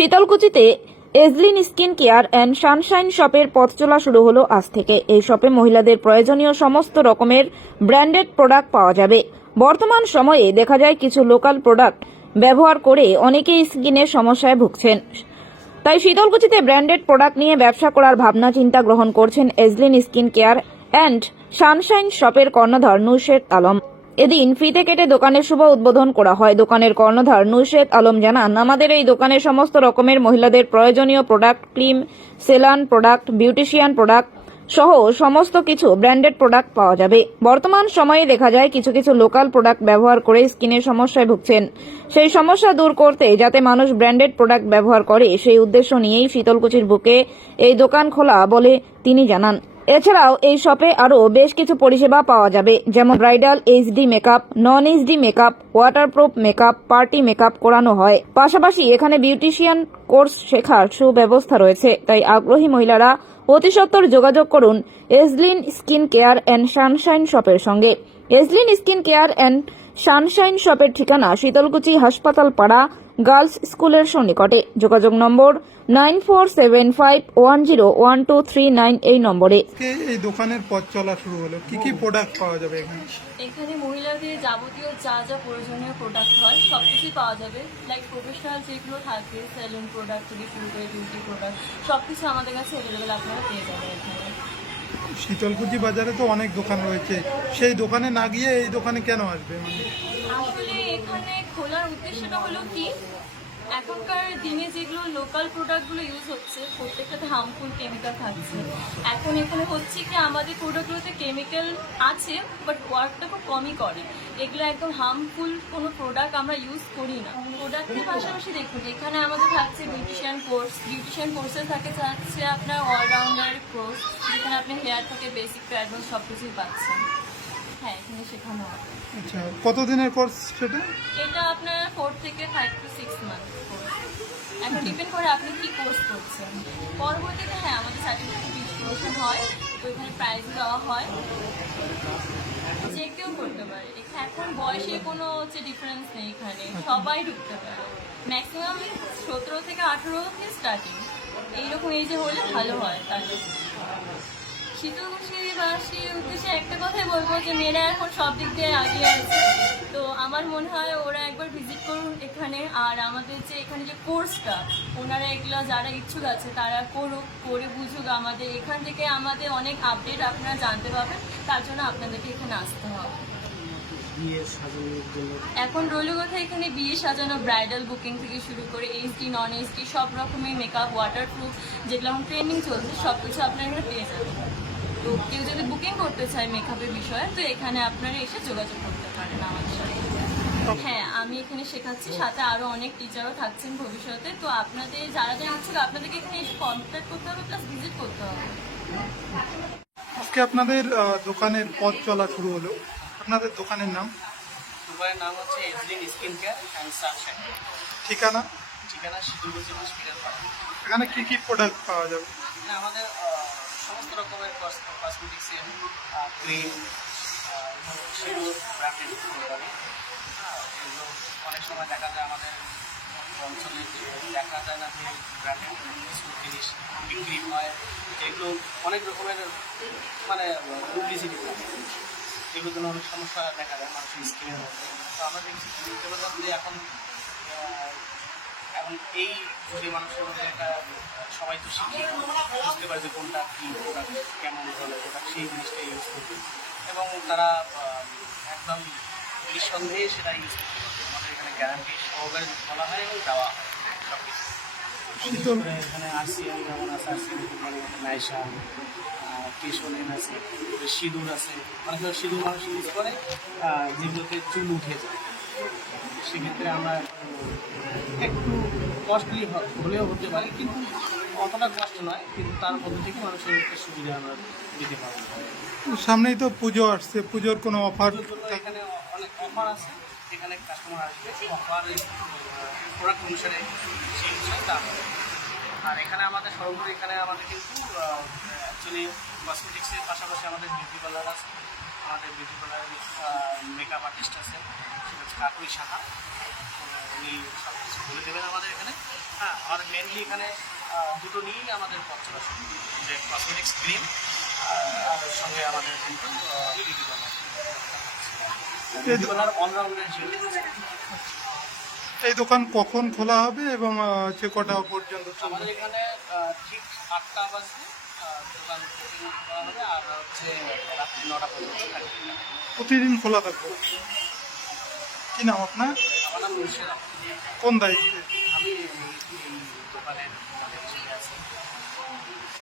শীতলকুচিতে Ezlin skin care and sunshine শপের পথ চলা শুরু হলো আজ থেকে। এই শপে মহিলাদের প্রয়োজনীয় সমস্ত রকমের ব্র্যান্ডেড প্রোডাক্ট পাওয়া যাবে। বর্তমান সময়ে দেখা যায় কিছু লোকাল প্রোডাক্ট ব্যবহার করে অনেকেই স্কিনের সমস্যায় ভুগছেন। তাই শীতলকুচিতে ব্র্যান্ডেড প্রোডাক্ট নিয়ে ব্যবসা করার ভাবনা চিন্তা গ্রহণ করছেন এজলিন স্কিন কেয়ার অ্যান্ড সানশাইন শপের কর্ণধার নুরশেদ আলম। এদিন ফিতে কেটে দোকানের শুভ উদ্বোধন করা হয়। দোকানের কর্ণধার নুরশেদ আলম জানান, আমাদের এই দোকানে সমস্ত রকমের মহিলাদের প্রয়োজনীয় product, cream, salon product, beautician product সহ সমস্ত কিছু ব্র্যান্ডেড প্রোডাক্ট পাওয়া যাবে। বর্তমান সময়ে দেখা যায় কিছু কিছু লোকাল প্রোডাক্ট ব্যবহার করে স্কিনের সমস্যায় ভুগছেন। সেই সমস্যা দূর করতে যাতে মানুষ ব্র্যান্ডেড প্রোডাক্ট ব্যবহার করে, সেই উদ্দেশ্য নিয়েই শীতলকুচির বুকে এই দোকান খোলা বলে তিনি জানান। এছাড়াও এই শপে আরও বেশ কিছু পরিষেবা পাওয়া যাবে, যেমন bridal HD makeup non HD makeup waterproof makeup party makeup করানো হয়। পাশাপাশি এখানে বিউটিশিয়ান কোর্স শেখার সুব্যবস্থা রয়েছে, তাই আগ্রহী মহিলারা অতি যোগাযোগ করুন এজলিন স্কিন কেয়ার অ্যান্ড সানশাইন শপের সঙ্গে। এজলিন স্কিন কেয়ার অ্যান্ড সানশাইন শপের ঠিকানা শীতলকুচি হাসপাতাল পাড়া গার্লস স্কুলের সন্নিকটে। যোগাযোগ নম্বর nine four seven five one zero one two three nine এই নম্বরে। এই দোকানের পথ চলা শুরু হলো। কি কি প্রোডাক্ট পাওয়া যাবে এখানে? এখানে মহিলাদের যাবতীয় যা যা প্রয়োজনীয় প্রোডাক্ট হয় সব কিছুই পাওয়া যাবে। লাইক প্রফেশনাল যেগুলো থাকে সেলুন প্রোডাক্ট থেকে শুরু করে বিউটি প্রোডাক্ট সব কিছু আমাদের কাছে অ্যাভেলেবেল আপনারা পেয়ে যাবেন। শীতলকুচি বাজারে তো অনেক দোকান রয়েছে। সেই দোকানে না গিয়ে এই দোকানে কেন আসবে? খোলার উদ্দেশ্যটা হলো কি? এখনকার দিনে যেগুলো লোকাল প্রোডাক্টগুলো ইউজ হচ্ছে, প্রত্যেকটাতে হার্মফুল কেমিক্যাল থাকছে। এখন এখানে হচ্ছে কি, আমাদের প্রোডাক্টগুলোতে কেমিক্যাল আছে বাট ওয়ার্কটা খুব কমই করে। এগুলো একদম হার্মফুল কোনো প্রোডাক্ট আমরা ইউজ করি না। প্রোডাক্টের পাশাপাশি দেখুন, এখানে আমাদের থাকছে বিউটিশিয়ান কোর্স বিউটিশিয়ান কোর্সে থাকে, থাকছে আপনার অলরাউন্ডার কোর্স যেখানে আপনি হেয়ার থেকে বেসিক অ্যাডভান্স সব কিছুই পাচ্ছেন। হ্যাঁ এখানে শেখানো হয় আচ্ছা কতদিনের কোর্স সেটা? এটা আপনার ফোর থেকে ফাইভ টু সিক্স মান্থ এখন ডিপেন্ড করে আপনি কি কোর্স করছেন। পরবর্তীতে হ্যাঁ আমাদের সার্টিফিকেট ডিস্ট্রিবিউশন হয় তো এখানে প্রাইজ দেওয়া হয়। যে কেউ করতে পারে। এখা- এখন বয়সে কোনো হচ্ছে ডিফারেন্স নেই এখানে। সবাই ঢুকতে পারে। ম্যাক্সিমাম সতেরো থেকে আঠেরো থেকে স্টার্টিং এইরকম এজে হলে ভালো হয় তাহলে শীতলকুচিবাসী উদ্দেশ্যে একটা কথাই বলব যে মেয়েরা এখন সব দিক দিয়ে আগিয়ে আছে। তো আমার মনে হয় ওরা একবার ভিজিট করুন এখানে। আর আমাদের যে এখানে যে কোর্সটা ওনারা এগুলো যারা ইচ্ছুক আছে তারা করুক করে বুঝুক। আমাদের এখান থেকে আমাদের অনেক আপডেট আপনারা জানতে পারবেন। তার জন্য আপনাদেরকে এখানে আসতে হবে। এখন রইল কথা এখানে বিয়ে সাজানো ব্রাইডাল বুকিং থেকে শুরু করে এইচডি নন এইচডি সব রকমের মেকআপ ওয়াটারপ্রুফ যেগুলো ট্রেন্ডিং চলছে সব কিছু আপনারা এখানে পেয়ে যাবেন। তো কেউ যদি বুকিং করতে চায় মেকআপের বিষয়ে তো এখানে আপনারা এসে যোগাযোগ করতে পারেন আমাদের সাথে। হ্যাঁ আমি এখানে শেখাচ্ছি সাথে আরও অনেক টিচারও থাকছেন ভবিষ্যতে। তো আপনাদের যারা যারা ইচ্ছুক আপনাদেরকে এখানে এসে কন্ট্যাক্ট করতে হবে প্লাস ভিজিট করতে হবে। আজকে আপনাদের দোকানের পথ চলা শুরু হলো। আপনাদের দোকানের নাম? দোকানের নাম হচ্ছে এজলিন স্কিন কেয়ার অ্যান্ড সানশাইন ঠিকানা? ঠিকানা হসপিটাল এখানে কি কি প্রোডাক্ট পাওয়া যাবে? আমাদের সমস্ত রকমের কসমেটিক্সের ক্রিম সেগুলো ব্র্যান্ডেড কোম্পানি এগুলো অনেক সময় দেখা যায় আমাদের অঞ্চলে যে দেখা যায় না যে ব্র্যান্ডেড কিছু জিনিস বিক্রি হয়। যেগুলো অনেক রকমের মানে ডুপ্লিসিটি এগুলোর জন্য অনেক সমস্যা দেখা যায় মানুষের স্কিনের মধ্যে। তো আমরা দেখছি এখন এখন এই যুগে মানুষের মধ্যে একটা সবাই তো শিখে। বুঝতে পারে যে কোনটা কী প্রোডাক্ট কেমন ধরনের প্রোডাক্ট সেই জিনিসটা ইউজ করবে। এবং তারা একদম নিঃসন্দেহে সেটা ইউজ করতে পারবে আমাদের এখানে গ্যারান্টি সহকারে বলা হয় এবং দেওয়া হয়। সব কিছু এখানে আরসিএম যেমন আছে আরসিএম নাইসা কেশনের আছে সিঁদুর আছে। অনেক সিঁদুর মানুষ ইউজ করে যেগুলোতে চুল উঠে যায়। সেক্ষেত্রে আমরা একটু কস্টলি হলেও হতে পারে কিন্তু অতটা কষ্ট নয় কিন্তু তার মধ্যে থেকে মানুষের একটা সুবিধা আমরা দিতে পারব। সামনেই তো পুজো আসছে পুজোর কোনো অফার এখানে অনেক অফার আছে এখানে কাস্টমার আসবে অফার প্রোডাক্ট অনুসারে সেই অনুসারে দাম। আর এখানে আমাদের সর্বোপরি এখানে আমাদের কিন্তু অ্যাকচুয়ালি কসমেটিক্সের পাশাপাশি আমাদের বিউটি পার্লার আছে। আমাদের বিউটি পার্লার মেকআপ আর্টিস্ট আছে সেটা কাকুই সাহা। উনি সব কিছু বলে দেবেন আমাদের এখানে। হ্যাঁ আমাদের মেনলি এখানে দুটো নিয়েই আমাদের পথ চলা শুরু যে কসমেটিক্স ক্রিম আর সঙ্গে আমাদের কিন্তু beauty parlour beauty parlour allrounder হিসেবে এই দোকান কখন খোলা হবে এবং যে কটা পর্যন্ত চলবে? আমাদের এখানে ঠিক আটটা বাজে। দোকান করা হবে আর হচ্ছে রাত্রি নটা পর্যন্ত প্রতিদিন খোলা থাকবে। কি নাম আপনার? আমার নাম মুর্শিদ কোন দায়িত্বে? আমি দোকানের